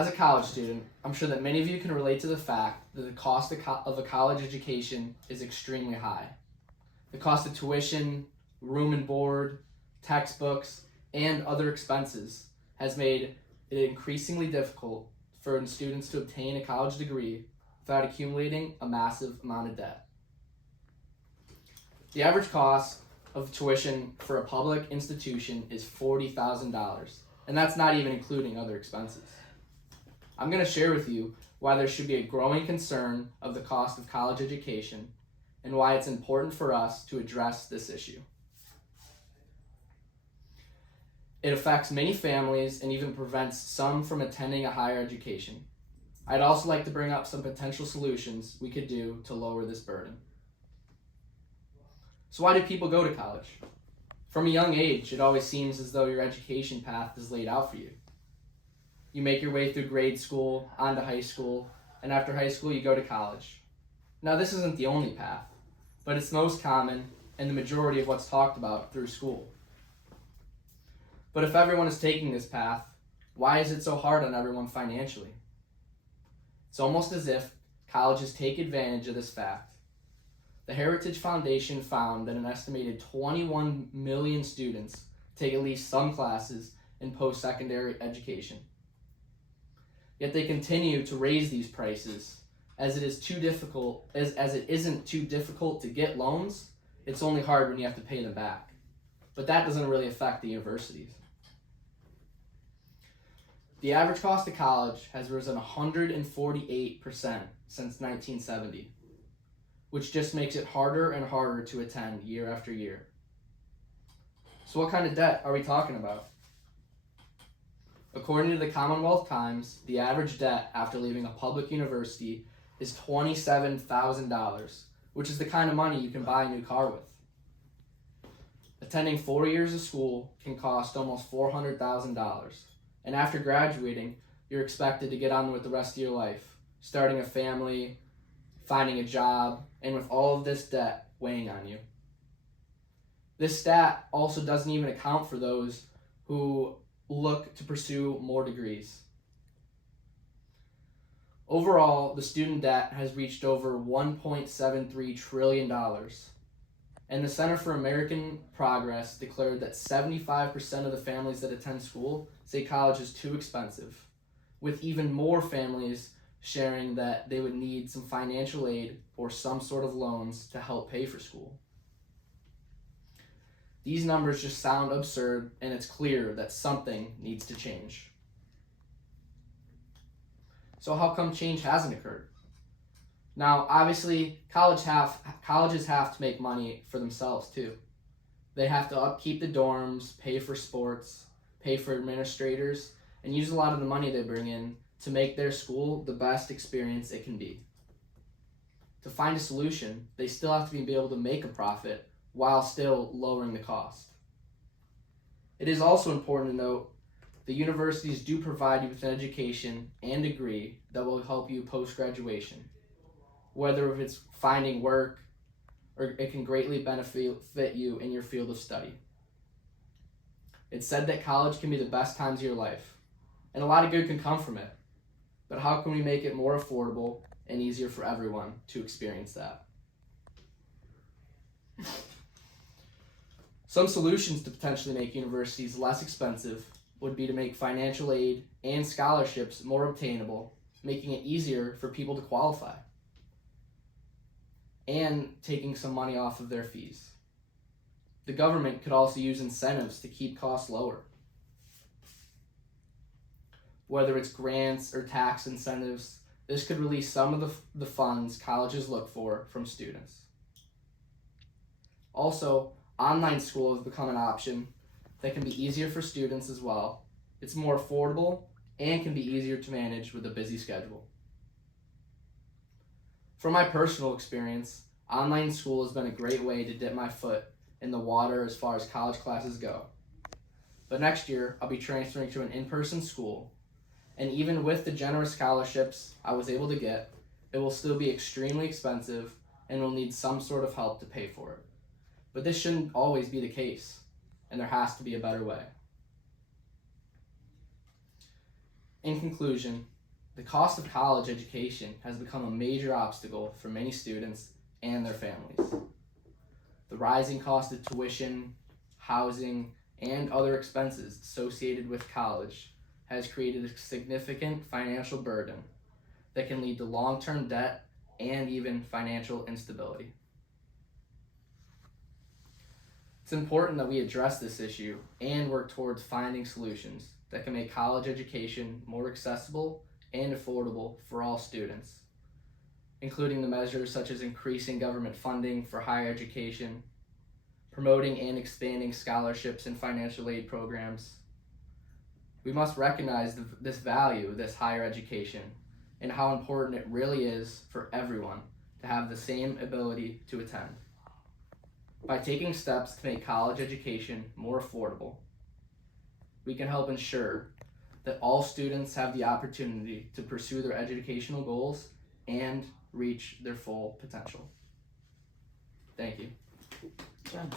As a college student, I'm sure that many of you can relate to the fact that the cost of a college education is extremely high. The cost of tuition, room and board, textbooks, and other expenses has made it increasingly difficult for students to obtain a college degree without accumulating a massive amount of debt. The average cost of tuition for a public institution is $40,000, and that's not even including other expenses. I'm going to share with you why there should be a growing concern of the cost of college education and why it's important for us to address this issue. It affects many families and even prevents some from attending a higher education. I'd also like to bring up some potential solutions we could do to lower this burden. So why do people go to college? From a young age, it always seems as though your education path is laid out for you. You make your way through grade school, onto high school, and after high school you go to college. Now this isn't the only path, but it's most common and the majority of what's talked about through school. But if everyone is taking this path, why is it so hard on everyone financially? It's almost as if colleges take advantage of this fact. The Heritage Foundation found that an estimated 21 million students take at least some classes in post-secondary education. Yet they continue to raise these prices as it isn't too difficult to get loans. It's only hard when you have to pay them back. But that doesn't really affect the universities. The average cost of college has risen 148% since 1970, which just makes it harder and harder to attend year after year. So what kind of debt are we talking about? According to the Commonwealth Times, the average debt after leaving a public university is $27,000, which is the kind of money you can buy a new car with. Attending 4 years of school can cost almost $400,000, and after graduating, you're expected to get on with the rest of your life, starting a family, finding a job, and with all of this debt weighing on you. This stat also doesn't even account for those who look to pursue more degrees. Overall, the student debt has reached over $1.73 trillion, and the Center for American Progress declared that 75% of the families that attend school say college is too expensive, with even more families sharing that they would need some financial aid or some sort of loans to help pay for school. These numbers just sound absurd, and it's clear that something needs to change. So how come change hasn't occurred? Now, obviously, colleges have to make money for themselves too. They have to upkeep the dorms, pay for sports, pay for administrators, and use a lot of the money they bring in to make their school the best experience it can be. To find a solution, they still have to be able to make a profit while still lowering the cost. It is also important to note the universities do provide you with an education and degree that will help you post-graduation. Whether if it's finding work or it can greatly benefit you in your field of study. It's said that college can be the best times of your life, and a lot of good can come from it. But how can we make it more affordable and easier for everyone to experience that? Some solutions to potentially make universities less expensive would be to make financial aid and scholarships more obtainable, making it easier for people to qualify, and taking some money off of their fees. The government could also use incentives to keep costs lower. Whether it's grants or tax incentives, this could release some of the funds colleges look for from students. Also, online school has become an option that can be easier for students as well. It's more affordable and can be easier to manage with a busy schedule. From my personal experience, online school has been a great way to dip my foot in the water as far as college classes go. But next year, I'll be transferring to an in-person school, and even with the generous scholarships I was able to get, it will still be extremely expensive and will need some sort of help to pay for it. But this shouldn't always be the case, and there has to be a better way. In conclusion, the cost of college education has become a major obstacle for many students and their families. The rising cost of tuition, housing, and other expenses associated with college has created a significant financial burden that can lead to long-term debt and even financial instability. It's important that we address this issue and work towards finding solutions that can make college education more accessible and affordable for all students, including the measures such as increasing government funding for higher education, promoting and expanding scholarships and financial aid programs. We must recognize this value, this higher education, and how important it really is for everyone to have the same ability to attend. By taking steps to make college education more affordable, we can help ensure that all students have the opportunity to pursue their educational goals and reach their full potential. Thank you. John.